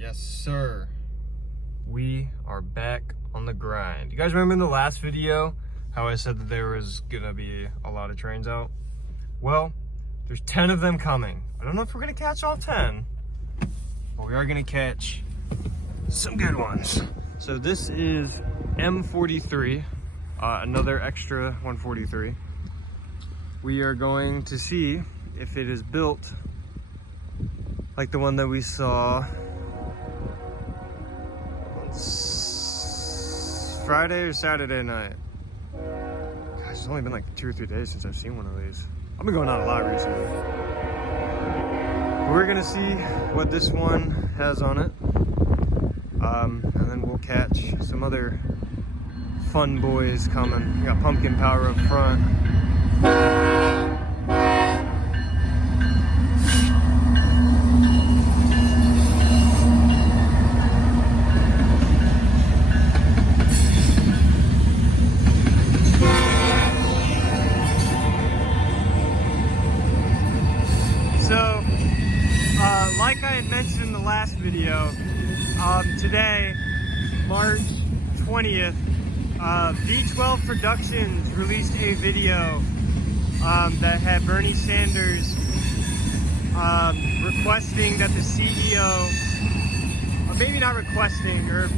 Yes, sir. We are back on the grind. You guys remember in the last video how I said that there was gonna be a lot of trains out? Well, there's 10 of them coming. I don't know if we're gonna catch all 10, but we are gonna catch some good ones. So this is M43, another extra 143. We are going to see if it is built like the one that we saw Friday or Saturday night. Gosh, it's only been like 2 or 3 days since I've seen one of these. I've been going out a lot recently. But we're gonna see what this one has on it. And then we'll catch some other fun boys coming. We got pumpkin power up front. Like I had mentioned in the last video, today, March 20th, V12 Productions released a video that had Bernie Sanders requesting that the CEO, or maybe not requesting, or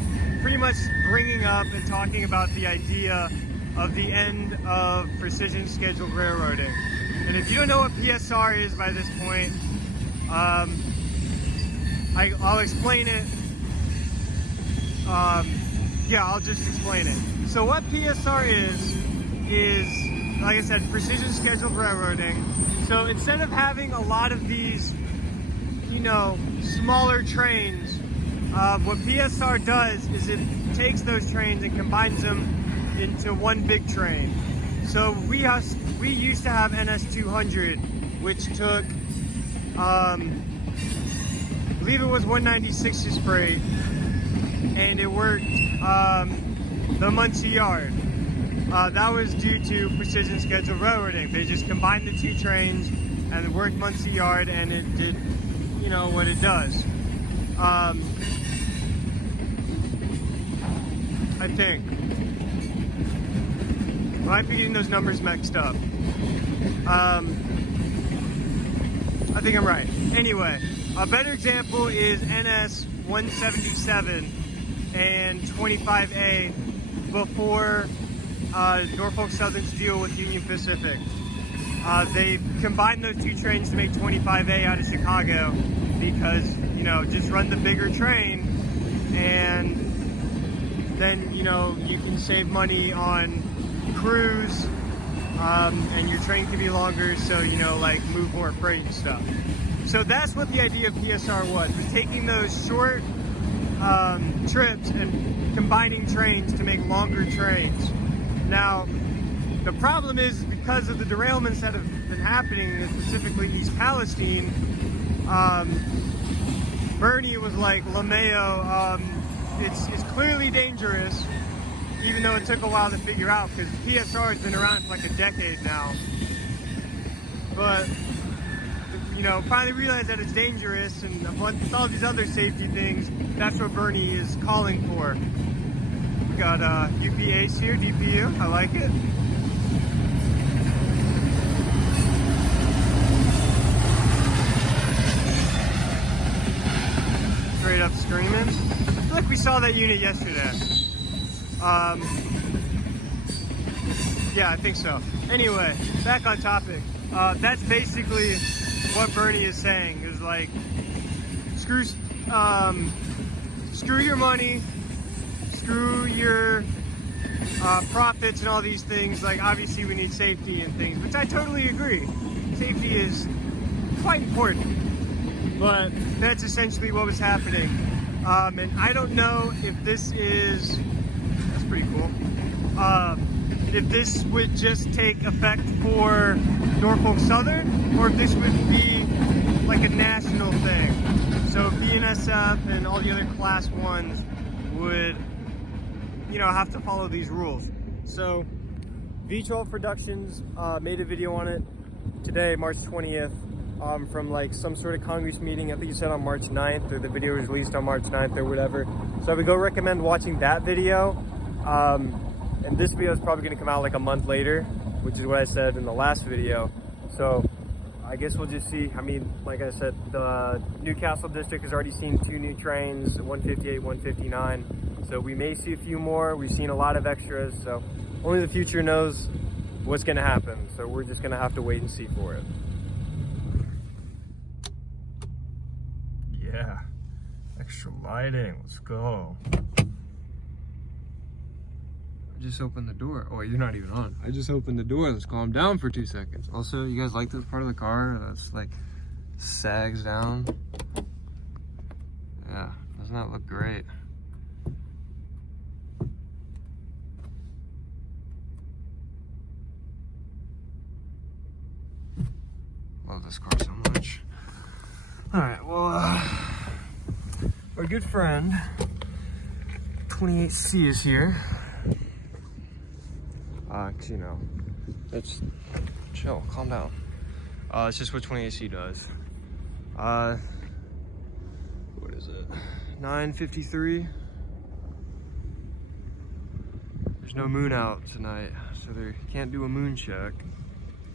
pretty much bringing up and talking about the idea of the end of precision scheduled railroading. And if you don't know what PSR is by this point, I'll explain it. Yeah, I'll just explain it. So what PSR is, like I said, precision scheduled railroading. So instead of having a lot of these, you know, smaller trains, what PSR does is it takes those trains and combines them into one big train. So we used to have NS200, which took, I believe it was 196's freight, and it worked the Muncie yard. That was due to precision scheduled railroading. They just combined the two trains and it worked Muncie yard, and it did, you know, what it does. I think. I might be getting those numbers mixed up. I think I'm right. Anyway, a better example is NS 177 and 25A before Norfolk Southern's deal with Union Pacific. They combined those two trains to make 25A out of Chicago because, you know, just run the bigger train and then, you know, you can save money on crews, and your train can be longer, so, you know, like move more freight and stuff. So that's what the idea of PSR was taking those short trips and combining trains to make longer trains. Now, the problem is because of the derailments that have been happening, specifically East Palestine, Bernie was like, LeMayo, it's clearly dangerous, even though it took a while to figure out, because PSR has been around for like a decade now. But, you know, finally realized that it's dangerous, and with all these other safety things, that's what Bernie is calling for. We got UPAs here, DPU, I like it. Straight up screaming. I feel like we saw that unit yesterday. Yeah, I think so. Anyway, back on topic. That's basically what Bernie is saying, is like, screw your money, screw your profits and all these things. Like, obviously we need safety and things, which I totally agree. Safety is quite important, but that's essentially what was happening. And I don't know if this is, that's pretty cool, if this would just take effect for Norfolk Southern, or if this would be like a national thing. So BNSF and all the other class ones would, you know, have to follow these rules. So V12 Productions made a video on it today, March 20th. from like some sort of Congress meeting. I think you said on March 9th, or the video was released on March 9th or whatever. So I would go recommend watching that video. And this video is probably gonna come out like a month later, which is what I said in the last video. So I guess we'll just see. I mean, like I said, the Newcastle district has already seen 2 new trains, 158, 159. So we may see a few more. We've seen a lot of extras. So only the future knows what's gonna happen. So we're just gonna have to wait and see for it. Yeah, extra lighting, let's go. I just opened the door. Oh, you're not even on. I just opened the door. Let's calm down for 2 seconds. Also, you guys like this part of the car that's like sags down? Yeah, doesn't that look great? Love this car so much. All right, well, our good friend 28C is here. Cause you know, it's chill, calm down. It's just what 28C does. What is it? 9:53. There's no moon out tonight, so they can't do a moon check,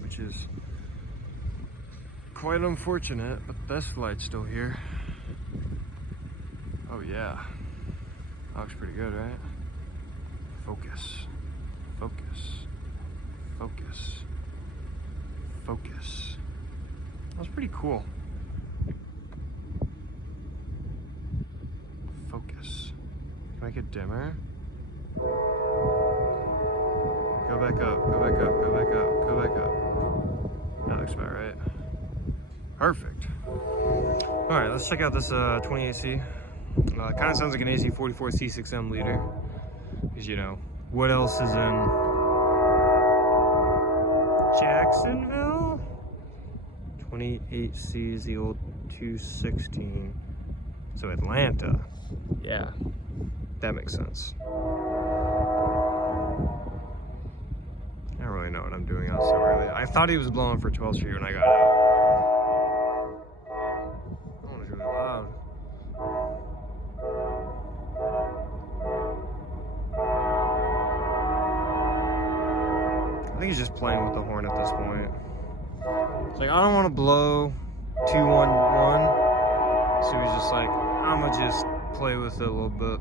which is quite unfortunate, but the best flight's still here. Oh yeah, that looks pretty good, right? Focus, focus, focus, focus. That was pretty cool. Focus. Make it dimmer. Go back up, go back up, go back up, go back up. That looks about right. Perfect. All right, let's check out this 28C. Kind of sounds like an AC44 C6M liter. Because, you know, what else is in Jacksonville? 28C is the old 216. So Atlanta. Yeah, that makes sense. I don't really know what I'm doing out so early. I thought he was blowing for 12th Street when I got out. I think he's just playing with the horn at this point. It's like, I don't want to blow 211. So he's just like, I'm gonna just play with it a little bit.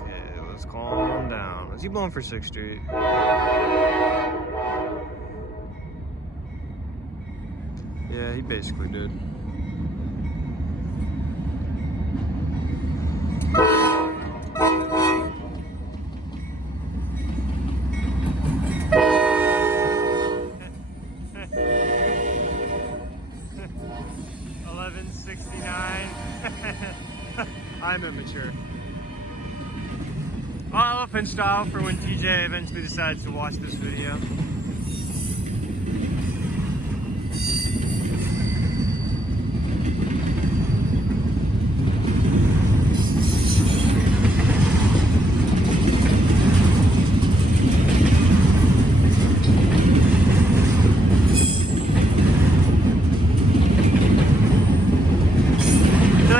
Okay, let's calm down. Is he blowing for 6th Street? Yeah, he basically did. I'm immature. Elephant style for when TJ eventually decides to watch this video.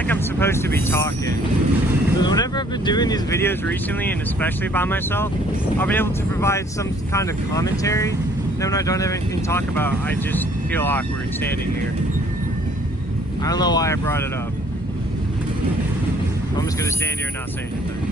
I'm supposed to be talking. Because whenever I've been doing these videos recently, and especially by myself, I've been able to provide some kind of commentary. Then when I don't have anything to talk about, I just feel awkward standing here. I don't know why I brought it up. I'm just gonna stand here and not say anything.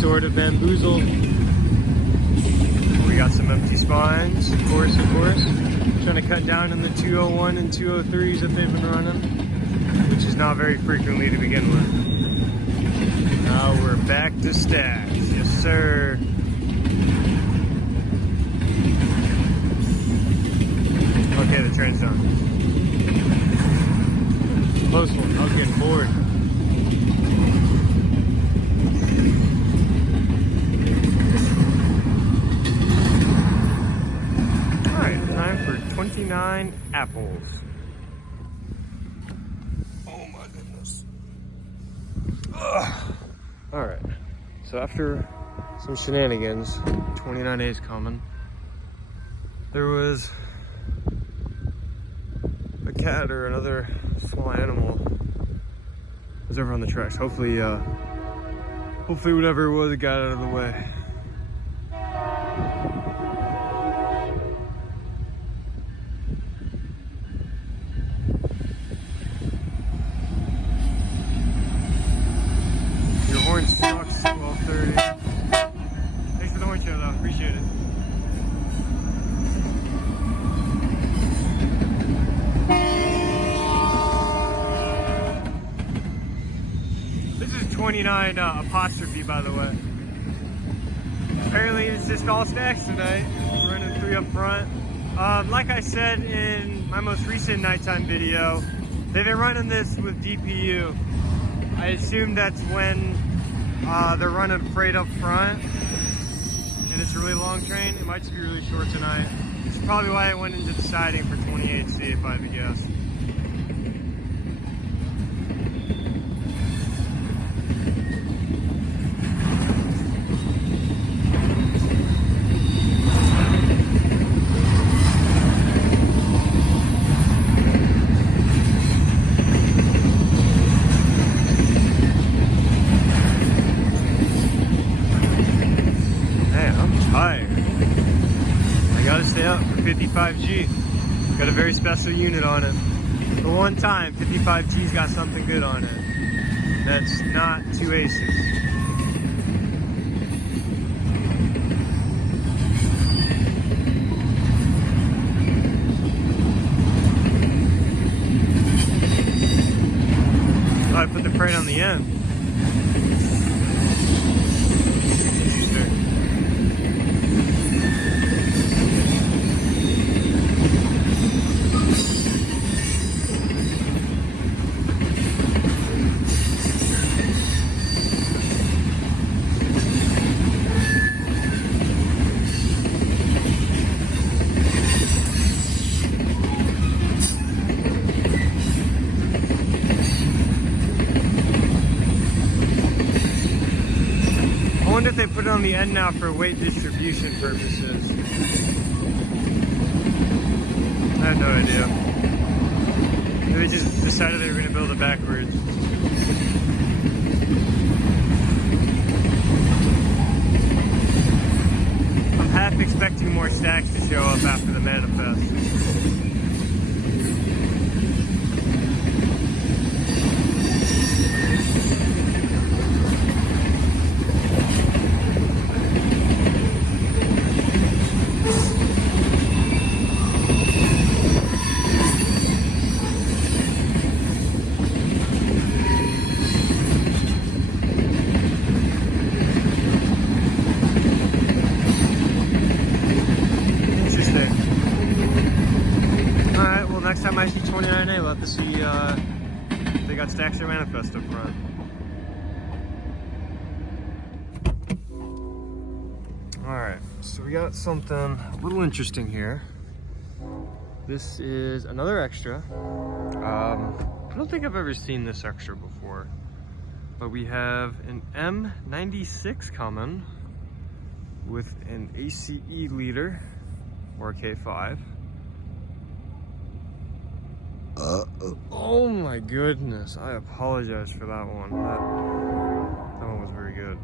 Sort of bamboozled. We got some empty spines, of course. Trying to cut down on the 201 and 203s that they've been running, which is not very frequently to begin with. Now we're back to stacks. Yes, sir. Okay, the train's done. Close one. I was getting bored. Alright, time for 29 apples. Oh my goodness. Alright, so after some shenanigans, 29A's coming. There was a cat or another small animal was over on the tracks. Hopefully whatever it was, it got out of the way. Your horn sucks, 12:30. Thanks for the horn show though, appreciate it. This is 29 apostrophe, by the way. Apparently it's just all stacks tonight. We're running 3 up front. Like I said in my most recent nighttime video, they've been running this with DPU. I assume that's when they're running freight up front and it's a really long train. It might just be really short tonight. This is probably why I went into the siding for 28C if I had to guess. I gotta stay up for 55G. Got a very special unit on it. For one time, 55G's got something good on it. That's not 2 aces. So I put the freight on the end. I wonder if they put it on the end now for weight distribution purposes. I have no idea. Maybe they just decided they were going to build it backwards. I'm half expecting more stacks to show up after the manifest. Next time I see 29A, we'll have to see if they got stacks or manifest up front. Alright, so we got something a little interesting here. This is another extra. I don't think I've ever seen this extra before, but we have an M96 coming with an ACE leader or a K5. Oh my goodness, I apologize for that one. That one was very good.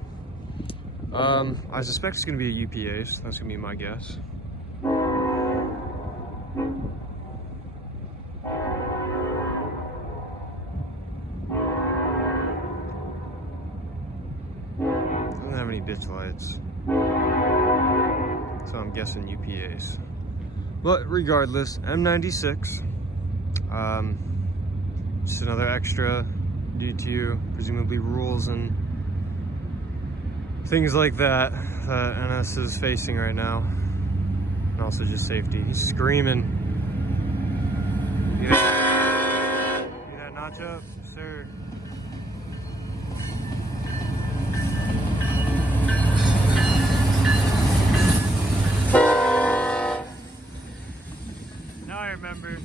I suspect it's going to be a UPA's. That's going to be my guess. any bitch lights. So I'm guessing UPAs. But regardless, M96. Just another extra due to presumably rules and things like that NS is facing right now. And also just safety. He's screaming. You that notch up, sir? Now I remember.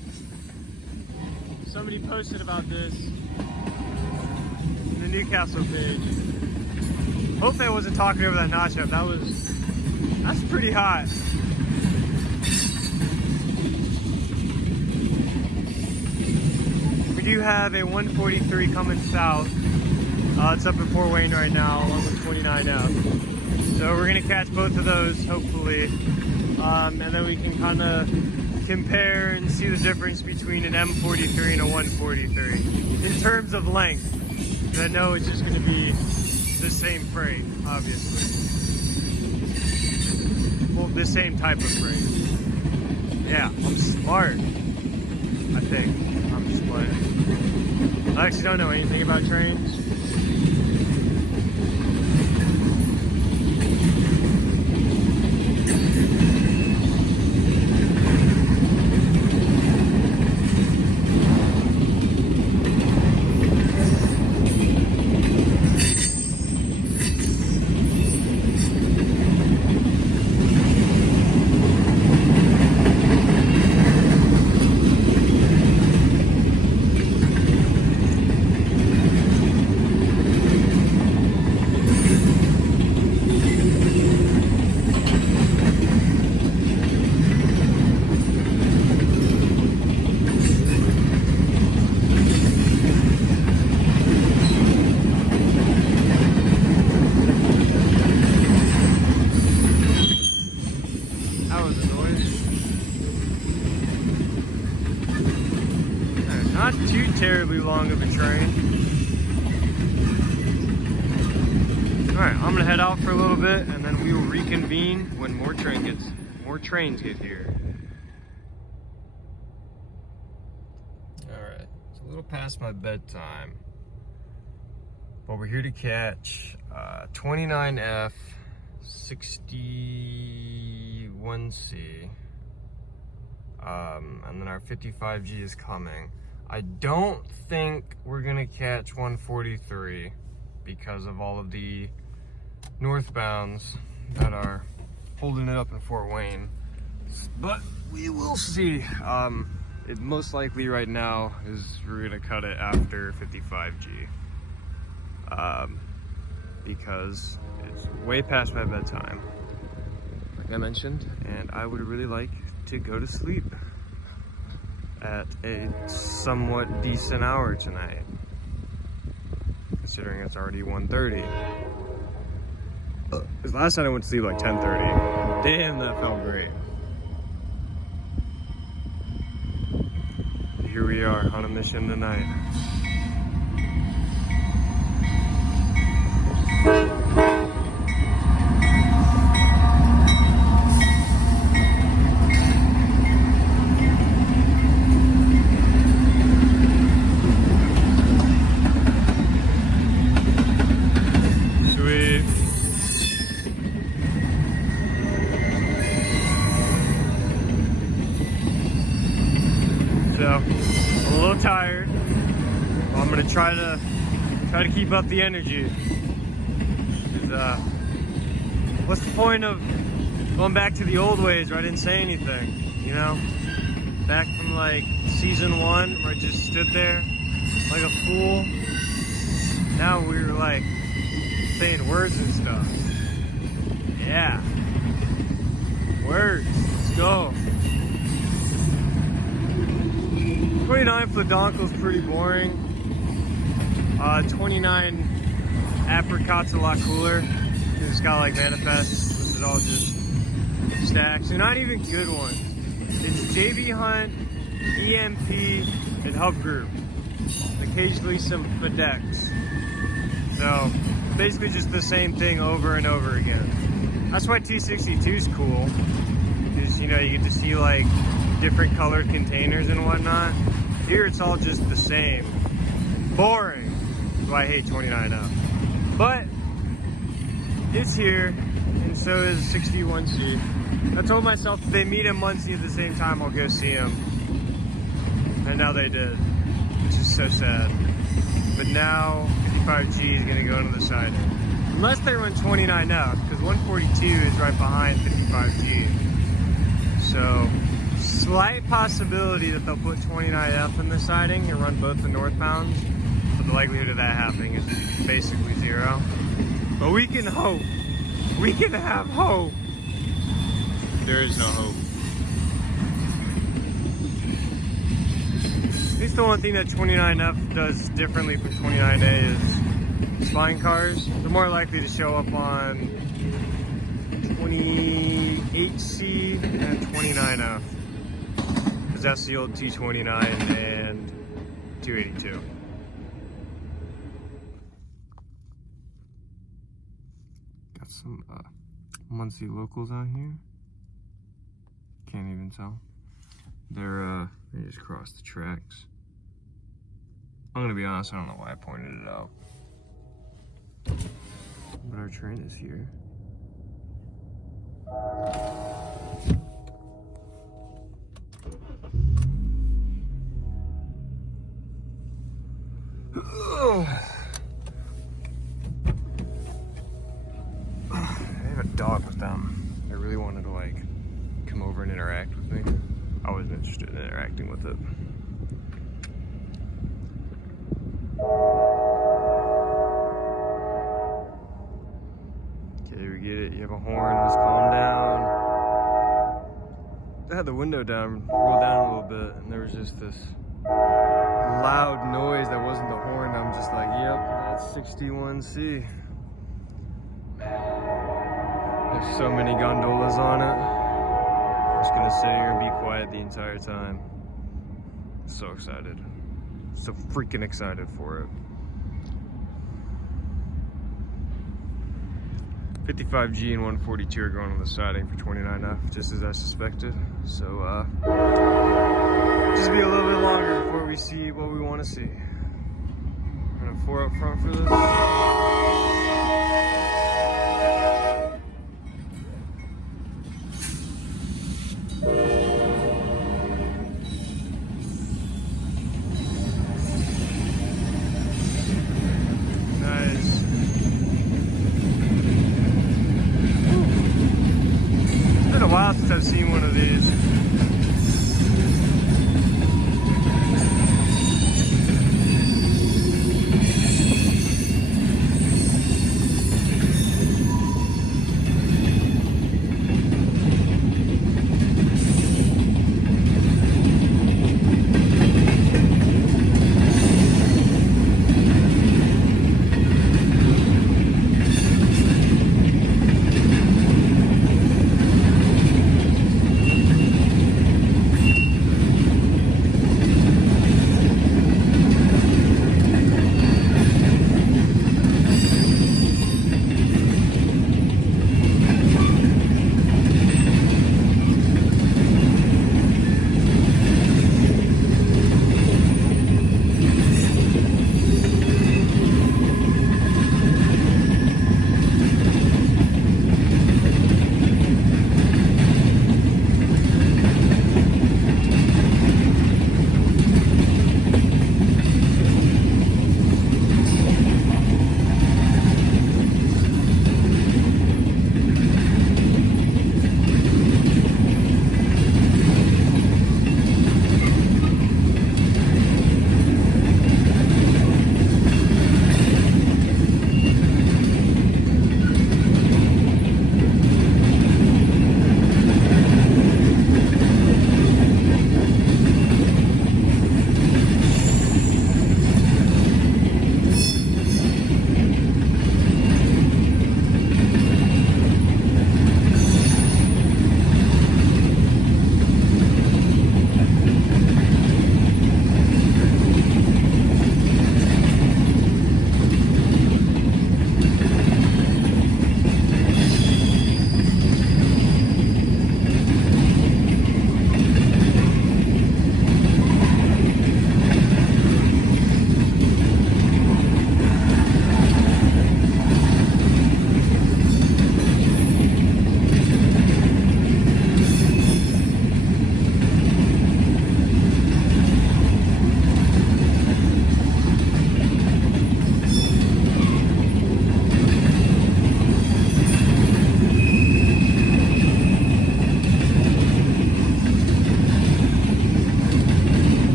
Somebody posted about this in the Newcastle page. Hopefully I wasn't talking over that notch up. That's pretty hot. We do have a 143 coming south. It's up in Fort Wayne right now, along with 29F. So we're gonna catch both of those, hopefully. And then we can kind of compare and see the difference between an M43 and a 143 in terms of length. And I know it's just going to be the same freight, obviously. Well, the same type of freight. Yeah, I'm smart. I think I'm smart. I actually don't know anything about trains. Not too terribly long of a train. Alright, I'm gonna head out for a little bit and then we will reconvene when more trains get here. Alright, it's a little past my bedtime. But we're here to catch 29F 61C. And then our 55G is coming. I don't think we're gonna catch 143 because of all of the northbounds that are holding it up in Fort Wayne. But we will see. It most likely right now is we're gonna cut it after 55G. Because it's way past my bedtime, like I mentioned, and I would really like to go to sleep at a somewhat decent hour tonight, considering it's already 1:30. Because last night I went to sleep like 10:30. Damn, that felt great. Here we are on a mission tonight. So, I'm a little tired. I'm gonna try to keep up the energy. What's the point of going back to the old ways where I didn't say anything? You know, back from like season 1 where I just stood there like a fool. Now we were like saying words and stuff. Yeah, words. Let's go. 29 for the Donkel is pretty boring. 29 Apricot's a lot cooler. It's got like manifests. This is all just stacks. They're not even good ones. It's JB Hunt, EMP, and Hub Group. Occasionally some FedEx. So basically just the same thing over and over again. That's why T62 is cool, because you know, you get to see like different colored containers and whatnot. Here it's all just the same. Boring. That's why I hate 29F. But it's here, and so is 61C. I told myself if they meet in Muncie at the same time, I'll go see them. And now they did, which is so sad. But now 55G is gonna go into the siding. Unless they run 29F, because 142 is right behind 55G. So, slight possibility that they'll put 29F in the siding and run both the northbounds, but the likelihood of that happening is basically zero. But we can hope. We can have hope. There is no hope. At least the one thing that 29F does differently from 29A is spine cars. They're more likely to show up on 28C and 29F. Because that's the old T29 and 282. Got some Muncie locals out here. Can't even tell. They just crossed the tracks. I'm gonna be honest, I don't know why I pointed it out. But our train is here. I have a dog with them. I really wanted to like come over and interact with me. I wasn't interested in interacting with it. Okay, we get it. You have a horn. Let's calm down. I had the window down, rolled down a little bit, and there was just this loud noise that wasn't the horn. I'm just like, yep, that's 61C. There's so many gondolas on it. I'm just gonna sit here and be quiet the entire time. So excited. So freaking excited for it. 55G and 142 are going on the siding for 29F, just as I suspected. So, just be a little bit longer before we see what we want to see. I'm gonna 4 up front for this. Since I've seen one of these.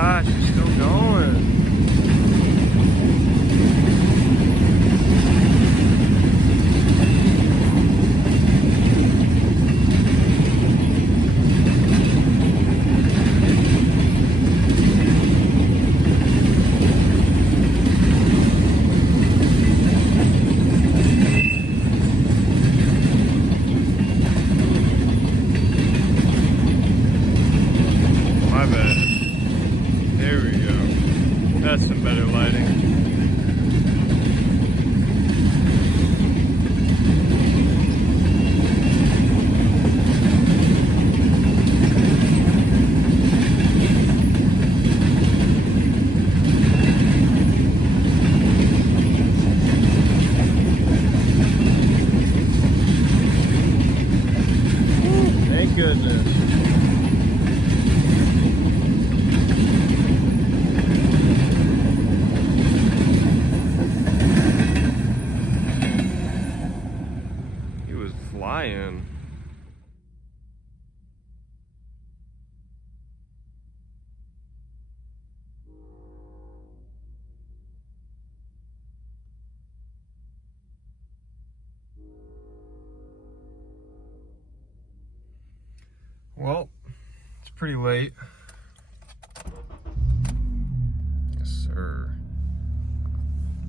gosh, you're still going. That's some better lighting. Thank goodness. Flying. Well, it's pretty late. Yes, sir.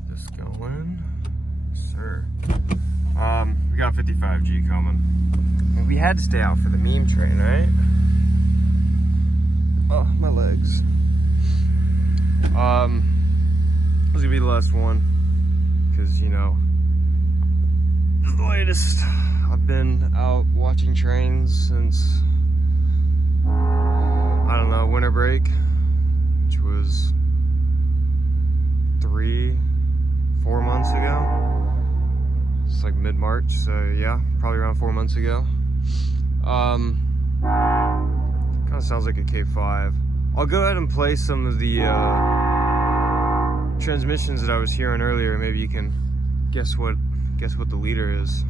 This going? Yes, sir. We got 55G coming. And we had to stay out for the meme train, right? Oh, my legs. This is gonna be the last one. Because, you know, this is the latest. I've been out watching trains since, I don't know, winter break, which was 3-4 months ago. It's like mid-March, so yeah, probably around 4 months ago. Kind of sounds like a K5. I'll go ahead and play some of the transmissions that I was hearing earlier. Maybe you can guess what the leader is.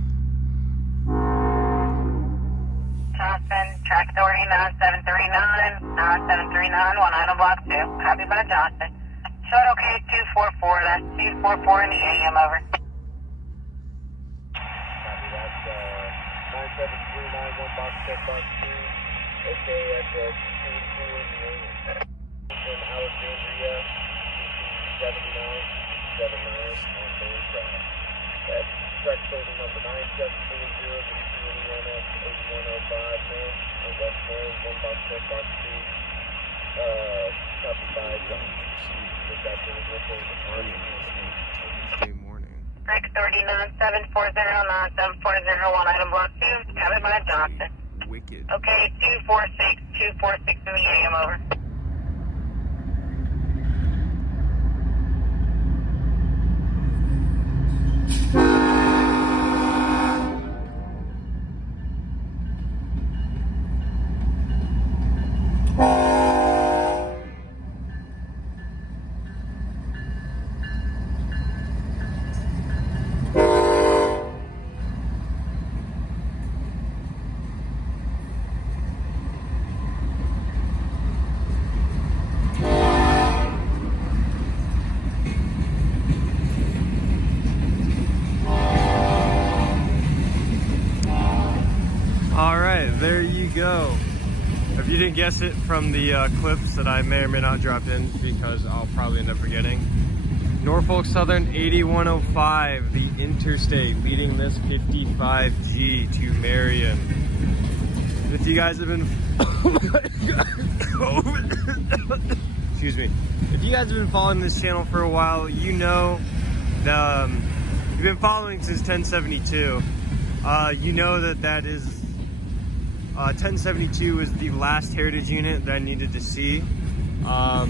Johnson, track authority 9739, 9739, 1 item block 2. Copy by Johnson. Short okay 244, that's 244 in the AM, over. 9739, 1 box, check box 2. Okay, at 222 in the AM. From Alexandria, 79, 79 on main track. That's track total number 9740 to the QNENS 8105 north on West Main, 1 box, check box 2. Copy by Johnson. We've got the report of Tuesday morning. Track authority 9740, 9740, 1 item block 2. Copy by Johnson. Wicked. Okay, 246 in the AM, over. There you go. If you didn't guess it from the clips that I may or may not drop in, because I'll probably end up forgetting. Norfolk Southern 8105, the interstate, leading this 55G to Marion. If you guys have been, excuse me. If you guys have been following this channel for a while, you know the you've been following since 1072. You know that is 1072 is the last heritage unit that I needed to see. I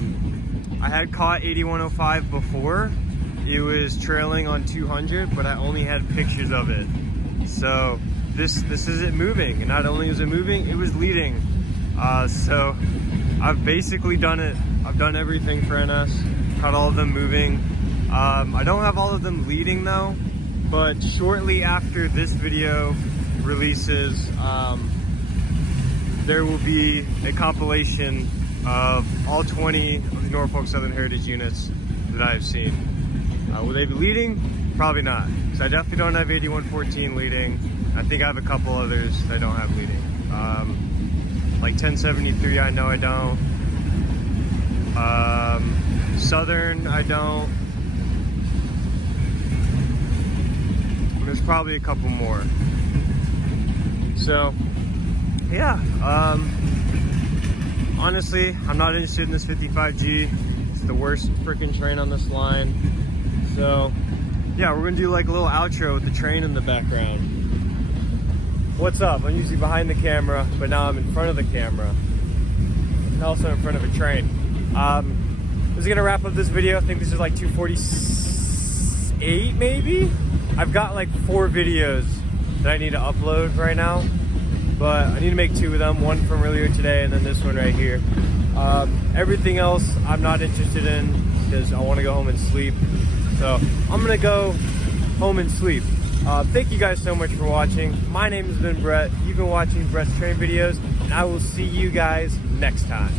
had caught 8105 before. It was trailing on 200, but I only had pictures of it. So this is it moving, and not only is it moving, it was leading. So I've basically done it. I've done everything for NS, caught all of them moving. I don't have all of them leading though, but shortly after this video releases, there will be a compilation of all 20 of the Norfolk Southern Heritage units that I've seen. Will they be leading? Probably not, because I definitely don't have 8114 leading. I think I have a couple others that I don't have leading. Like 1073, I know I don't. Southern, I don't. There's probably a couple more. So, yeah. Honestly, I'm not interested in this 55G. It's the worst freaking train on this line. So, yeah, we're gonna do like a little outro with the train in the background. What's up? I'm usually behind the camera, but now I'm in front of the camera. And also in front of a train. This is gonna wrap up this video. I think this is like 248 maybe? I've got like 4 videos that I need to upload right now, but I need to make 2 of them, one from earlier today and then this one right here. Everything else I'm not interested in because I want to go home and sleep. So I'm gonna go home and sleep. Thank you guys so much for watching. My name has been Brett. You've been watching Brett's Train Videos, and I will see you guys next time.